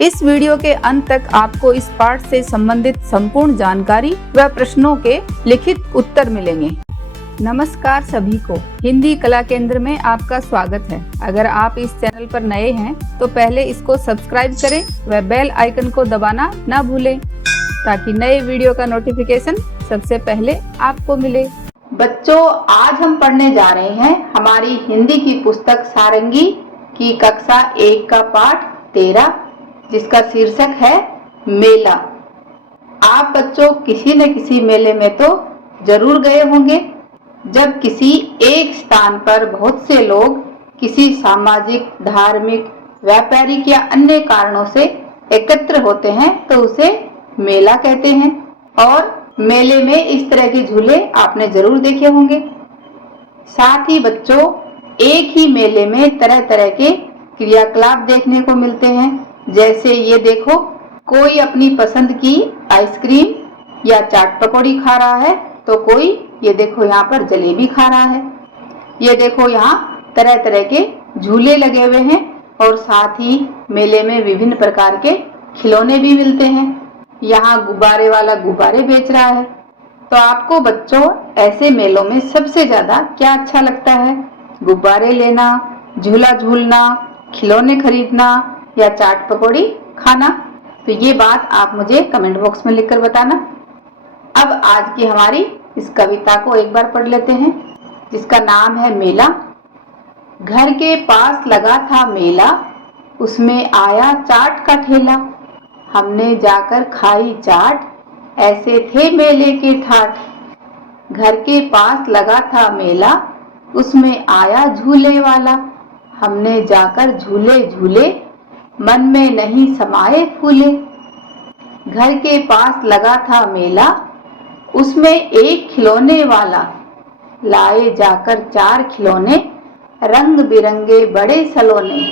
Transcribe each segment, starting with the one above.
इस वीडियो के अंत तक आपको इस पाठ से संबंधित संपूर्ण जानकारी व प्रश्नों के लिखित उत्तर मिलेंगे। नमस्कार सभी को, हिंदी कला केंद्र में आपका स्वागत है। अगर आप इस चैनल पर नए हैं तो पहले इसको सब्सक्राइब करें व बेल आइकन को दबाना ना भूलें ताकि नए वीडियो का नोटिफिकेशन सबसे पहले आपको मिले। बच्चों, आज हम पढ़ने जा रहे हैं हमारी हिंदी की पुस्तक सारंगी की कक्षा 1 का पाठ 13, जिसका शीर्षक है मेला। आप बच्चों किसी न किसी मेले में तो जरूर गए होंगे। जब किसी एक स्थान पर बहुत से लोग किसी सामाजिक, धार्मिक, व्यापारिक या अन्य कारणों से एकत्र होते हैं तो उसे मेला कहते हैं। और मेले में इस तरह के झूले आपने जरूर देखे होंगे। साथ ही बच्चों, एक ही मेले में तरह तरह के क्रियाकलाप देखने को मिलते हैं। जैसे ये देखो, कोई अपनी पसंद की आइसक्रीम या चाट पकौड़ी खा रहा है तो कोई ये देखो यहाँ पर जलेबी खा रहा है। ये देखो यहाँ तरह तरह के झूले लगे हुए हैं और साथ ही मेले में विभिन्न प्रकार के खिलौने भी मिलते हैं। यहाँ गुब्बारे वाला गुब्बारे बेच रहा है। तो आपको बच्चों ऐसे मेलों में सबसे ज्यादा क्या अच्छा लगता है? गुब्बारे लेना, झूला झूलना, खिलौने खरीदना या चाट पकौड़ी खाना? तो ये बात आप मुझे कमेंट बॉक्स में लिखकर बताना। अब आज की हमारी इस कविता को एक बार पढ़ लेते हैं, जिसका नाम है मेला। घर के पास लगा था मेला, उसमें आया चाट का ठेला। हमने जाकर खाई चाट, ऐसे थे मेले के ठाठ। घर के पास लगा था मेला, उसमें आया झूले वाला। हमने जाकर झूले झूले, मन में नहीं समाये फूले। घर के पास लगा था मेला, उसमें एक खिलौने वाला। लाए जाकर 4 खिलौने, रंग बिरंगे बड़े सलोने।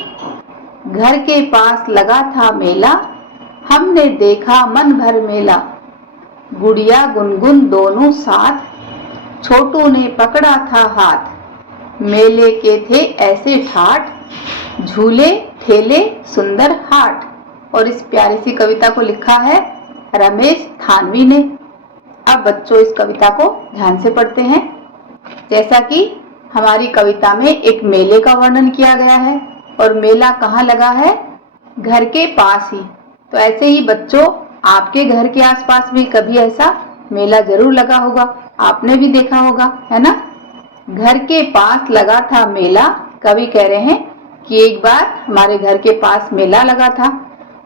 घर के पास लगा था मेला, हमने देखा मन भर मेला। गुड़िया गुनगुन दोनों साथ, छोटू ने पकड़ा था हाथ। मेले के थे ऐसे ठाठ, झूले ठेले सुंदर हाट। और इस प्यारी सी कविता को लिखा है रमेश थानवी ने। अब बच्चों इस कविता को ध्यान से पढ़ते हैं। जैसा कि हमारी कविता में एक मेले का वर्णन किया गया है और मेला कहाँ लगा है? घर के पास ही। तो ऐसे ही बच्चों, आपके घर के आसपास भी कभी ऐसा मेला जरूर लगा होगा, आपने भी देखा होगा, है ना? घर के पास लगा था मेला। कवि कह रहे हैं कि एक बार हमारे घर के पास मेला लगा था,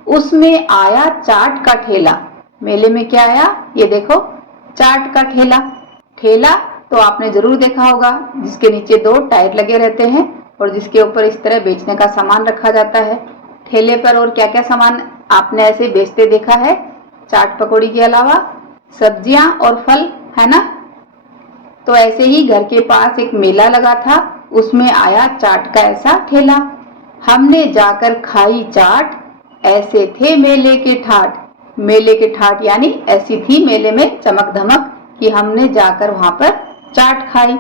उसमें आया चाट का ठेला। मेले में क्या आया? ये देखो, चाट का ठेला। ठेला तो आपने जरूर देखा होगा, जिसके नीचे 2 टायर लगे रहते हैं और जिसके ऊपर इस तरह बेचने का सामान रखा जाता है। ठेले पर और क्या क्या सामान आपने ऐसे बेचते देखा है? चाट पकौड़ी के अलावा सब्जियां और फल, है ना? तो ऐसे ही घर के पास एक मेला लगा था, उसमें आया चाट का ऐसा ठेला। हमने जाकर खाई चाट, ऐसे थे मेले के ठाठ। मेले के ठाठ यानी ऐसी थी मेले में चमक धमक कि हमने जाकर वहां पर चाट खाई।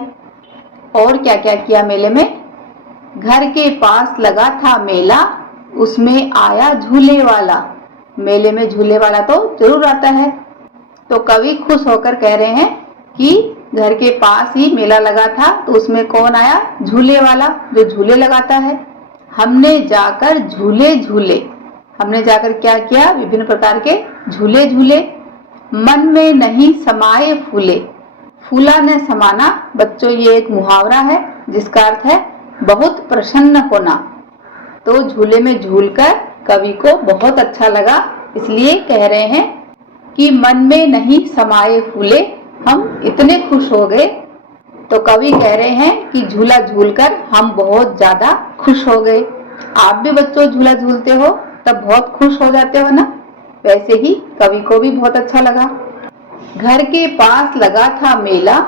और क्या क्या किया मेले में? घर के पास लगा था मेला, उसमें आया झूले वाला। मेले में झूले वाला तो जरूर आता है। तो कवि खुश होकर कह रहे हैं कि घर के पास ही मेला लगा था तो उसमें कौन आया? झूले वाला, जो झूले लगाता है। हमने जाकर झूले झूले। हमने जाकर क्या किया? विभिन्न प्रकार के झूले झूले। मन में नहीं समाये फूले। फूला ने समाना बच्चों, ये एक मुहावरा है जिसका अर्थ है बहुत प्रसन्न होना। तो झूले में झूलकर कवि को बहुत अच्छा लगा, इसलिए कह रहे हैं कि मन में नहीं समाये फूले, हम इतने खुश हो गए। तो कवि कह रहे हैं कि झूला झूलकर हम बहुत ज्यादा खुश हो गए। आप भी बच्चों झूला झूलते हो तब बहुत खुश हो जाते हो ना? वैसे ही कवि को भी बहुत अच्छा लगा। घर के पास लगा था मेला,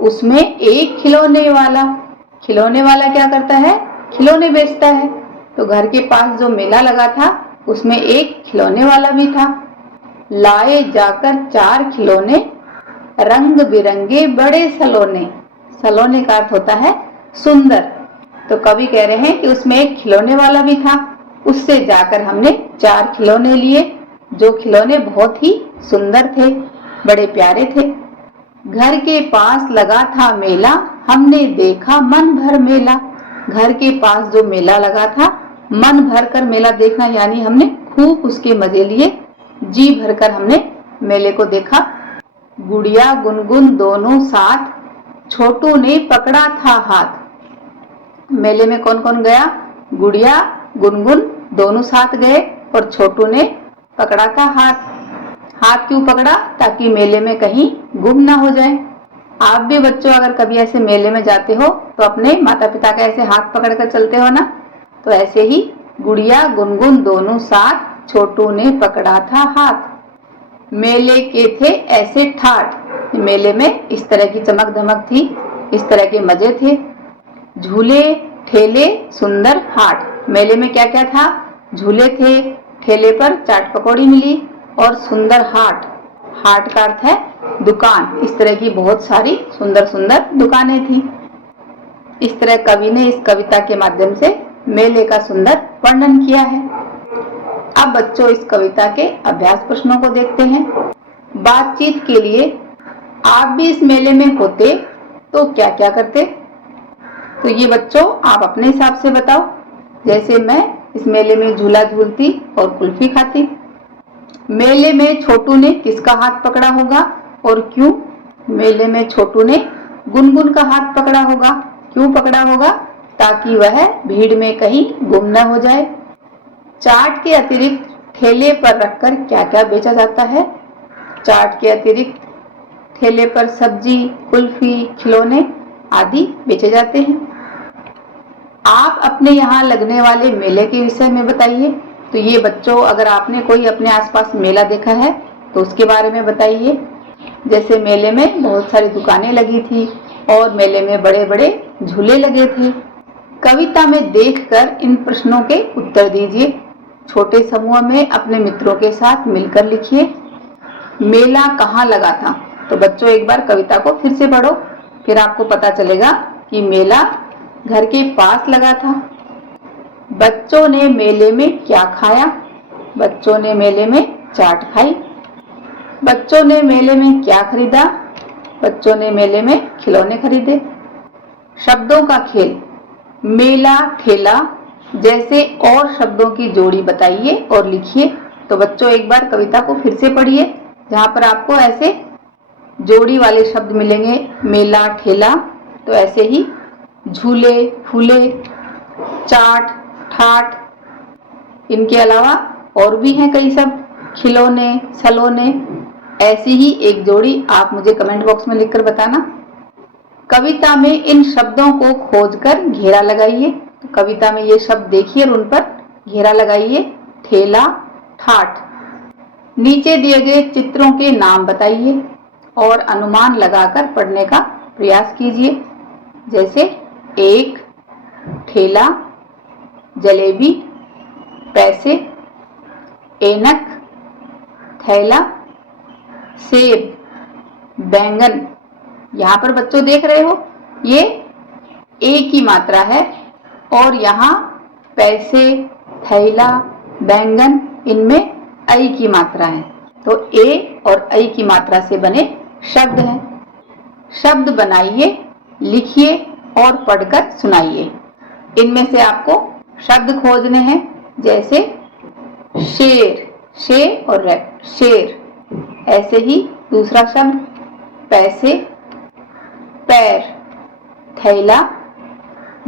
उसमें एक खिलौने वाला। खिलौने वाला क्या करता है? खिलौने बेचता है। तो घर के पास जो मेला लगा था उसमें एक खिलौने वाला भी था। लाए जाकर 4 खिलौने, रंग बिरंगे बड़े सलोने। सलोने का अर्थ होता है सुंदर। तो कवि कह रहे हैं कि उसमें एक खिलौने वाला भी था उससे जाकर हमने 4 खिलौने लिए, जो खिलौने बहुत ही सुंदर थे, बड़े प्यारे थे। घर के पास लगा था मेला, हमने देखा मन भर मेला। घर के पास जो मेला लगा था, मन भर कर मेला देखना यानी हमने खूब उसके मजे लिए, जी भरकर हमने मेले को देखा। गुड़िया गुनगुन दोनों साथ, छोटू ने पकड़ा था हाथ। मेले में कौन कौन गया? गुड़िया गुनगुन दोनों साथ गए और छोटू ने पकड़ा था हाथ। हाथ क्यों पकड़ा? ताकि मेले में कहीं गुम ना हो जाए। आप भी बच्चों अगर कभी ऐसे मेले में जाते हो तो अपने माता पिता का ऐसे हाथ पकड़कर चलते हो ना, तो ऐसे ही गुड़िया गुनगुन दोनों साथ, छोटू ने पकड़ा था हाथ। मेले के थे ऐसे ठाठ, मेले में इस तरह की चमक धमक थी, इस तरह के मजे थे। झूले ठेले सुंदर हाट, मेले में क्या क्या था? झूले थे, ठेले पर चाट पकौड़ी मिली और सुंदर हाट, हाट का अर्थ है दुकान। इस तरह की बहुत सारी सुंदर सुंदर दुकानें थी। इस तरह कवि ने इस कविता के माध्यम से मेले का सुंदर वर्णन किया है। अब बच्चों इस कविता के अभ्यास प्रश्नों को देखते हैं। बातचीत के लिए आप भी इस मेले में होते तो क्या क्या करते? तो ये बच्चों आप अपने हिसाब से बताओ। जैसे मैं इस मेले में झूला झूलती और कुल्फी खाती। मेले में छोटू ने किसका हाथ पकड़ा होगा और क्यों? मेले में छोटू ने गुनगुन का हाथ पकड़ा होगा। क्यों पकड़ा होगा? ताकि वह भीड़ में कहीं गुम न हो जाए। चाट के अतिरिक्त ठेले पर रखकर क्या क्या बेचा जाता है? चाट के अतिरिक्त ठेले पर सब्जी, कुल्फी, खिलौने आदि बेचे जाते हैं। आप अपने यहाँ लगने वाले मेले के विषय में बताइए। तो ये बच्चों अगर आपने कोई अपने आसपास मेला देखा है तो उसके बारे में बताइए। जैसे मेले में बहुत सारी दुकानें लगी थी और मेले में बड़े बड़े झूले लगे थे। कविता में देखकर इन प्रश्नों के उत्तर दीजिए। छोटे समूह में अपने मित्रों के साथ मिलकर लिखिए। मेला कहाँ लगा था? तो बच्चों एक बार कविता को फिर से पढ़ो, फिर आपको पता चलेगा कि मेला घर के पास लगा था। बच्चों ने मेले में क्या खाया? बच्चों ने मेले में चाट खाई। बच्चों ने मेले में क्या खरीदा? बच्चों ने मेले में खिलौने खरीदे। शब्दों का खेल, मेला, ठेला जैसे और शब्दों की जोड़ी बताइए और लिखिए। तो बच्चों एक बार कविता को फिर से पढ़िए, जहाँ पर आपको ऐसे जोड़ी वाले शब्द मिलेंगे, मेला, ठेला। तो ऐसे ही झूले, फूले, चाट, ठाट, इनके अलावा और भी हैं कई शब्द, खिलौने, सलोने। ऐसी ही एक जोड़ी आप मुझे कमेंट बॉक्स में लिखकर बताना। कविता में इन शब्दों को खोजकर घेरा लगाइए। तो कविता में ये शब्द देखिए और उन पर घेरा लगाइए। ठेला, ठाठ। नीचे दिए गए चित्रों के नाम बताइए और अनुमान लगाकर पढ़ने का प्रयास कीजिए। जैसे एक, ठेला, जलेबी, पैसे, ऐनक, थैला, सेब, बैंगन। यहाँ पर बच्चों देख रहे हो ये ए की मात्रा है और यहाँ पैसे, थैला, बैंगन इनमें ऐ की मात्रा है। तो ए और ऐ की मात्रा से बने शब्द हैं। शब्द बनाइए, लिखिए और पढ़कर सुनाइए। इनमें से आपको शब्द खोजने हैं। जैसे शेर, शे और रे, शेर। ऐसे ही दूसरा शब्द पैसे, पैर, थैला,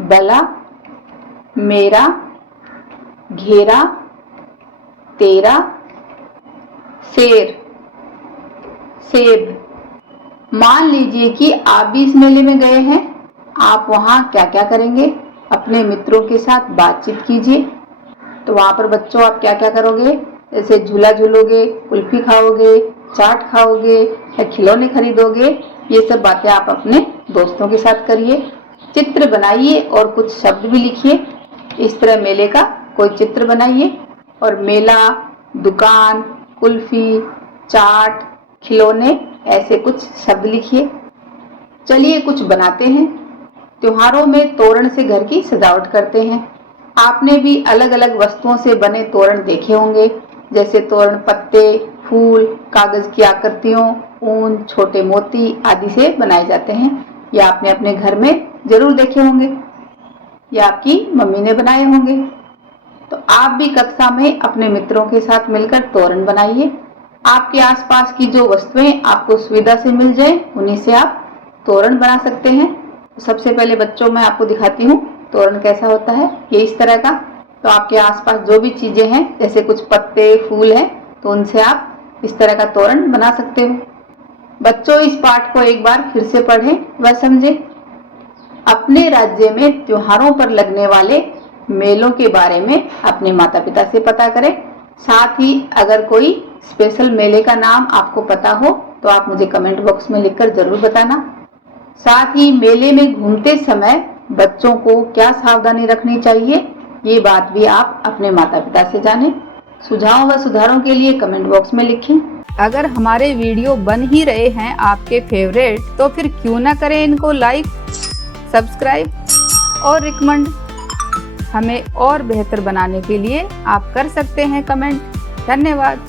बला, मेरा, घेरा, तेरा, शेर, सेब। मान लीजिए कि आप भी इस मेले में गए हैं। आप वहाँ क्या क्या करेंगे? अपने मित्रों के साथ बातचीत कीजिए। तो वहाँ पर बच्चों आप क्या क्या करोगे? जैसे झूला झूलोगे, कुल्फी खाओगे, चाट खाओगे या खिलौने खरीदोगे। ये सब बातें आप अपने दोस्तों के साथ करिए। चित्र बनाइए और कुछ शब्द भी लिखिए। इस तरह मेले का कोई चित्र बनाइए और मेला, दुकान, कुल्फी, चाट, खिलौने ऐसे कुछ शब्द लिखिए। चलिए कुछ बनाते हैं। त्योहारों में तोरण से घर की सजावट करते हैं। आपने भी अलग अलग वस्तुओं से बने तोरण देखे होंगे, जैसे तोरण पत्ते, फूल, कागज की आकृतियों, ऊन, छोटे मोती आदि से बनाए जाते हैं। या आपने अपने घर में जरूर देखे होंगे या आपकी मम्मी ने बनाए होंगे। तो आप भी कक्षा में अपने मित्रों के साथ मिलकर तोरण बनाइए। आपके आसपास की जो वस्तुएं आपको सुविधा से मिल जाए उन्हीं से आप तोरण बना सकते हैं। सबसे पहले बच्चों मैं आपको दिखाती हूँ तोरण कैसा होता है। ये इस तरह का। तो आपके आसपास जो भी चीजें हैं, जैसे कुछ पत्ते, फूल हैं, तो उनसे आप इस तरह का तोरण बना सकते हो। बच्चों, इस पाठ को एक बार फिर से पढ़ें व समझें। अपने राज्य में त्योहारों पर लगने वाले मेलों के बारे में अपने माता पिता से पता करें। साथ ही अगर कोई स्पेशल मेले का नाम आपको पता हो तो आप मुझे कमेंट बॉक्स में लिखकर जरूर बताना। साथ ही मेले में घूमते समय बच्चों को क्या सावधानी रखनी चाहिए, ये बात भी आप अपने माता पिता से जानें। सुझाव व सुधारों के लिए कमेंट बॉक्स में लिखें। अगर हमारे वीडियो बन ही रहे हैं आपके फेवरेट, तो फिर क्यों ना करें इनको लाइक, सब्सक्राइब और रिकमेंड। हमें और बेहतर बनाने के लिए आप कर सकते हैं कमेंट। धन्यवाद।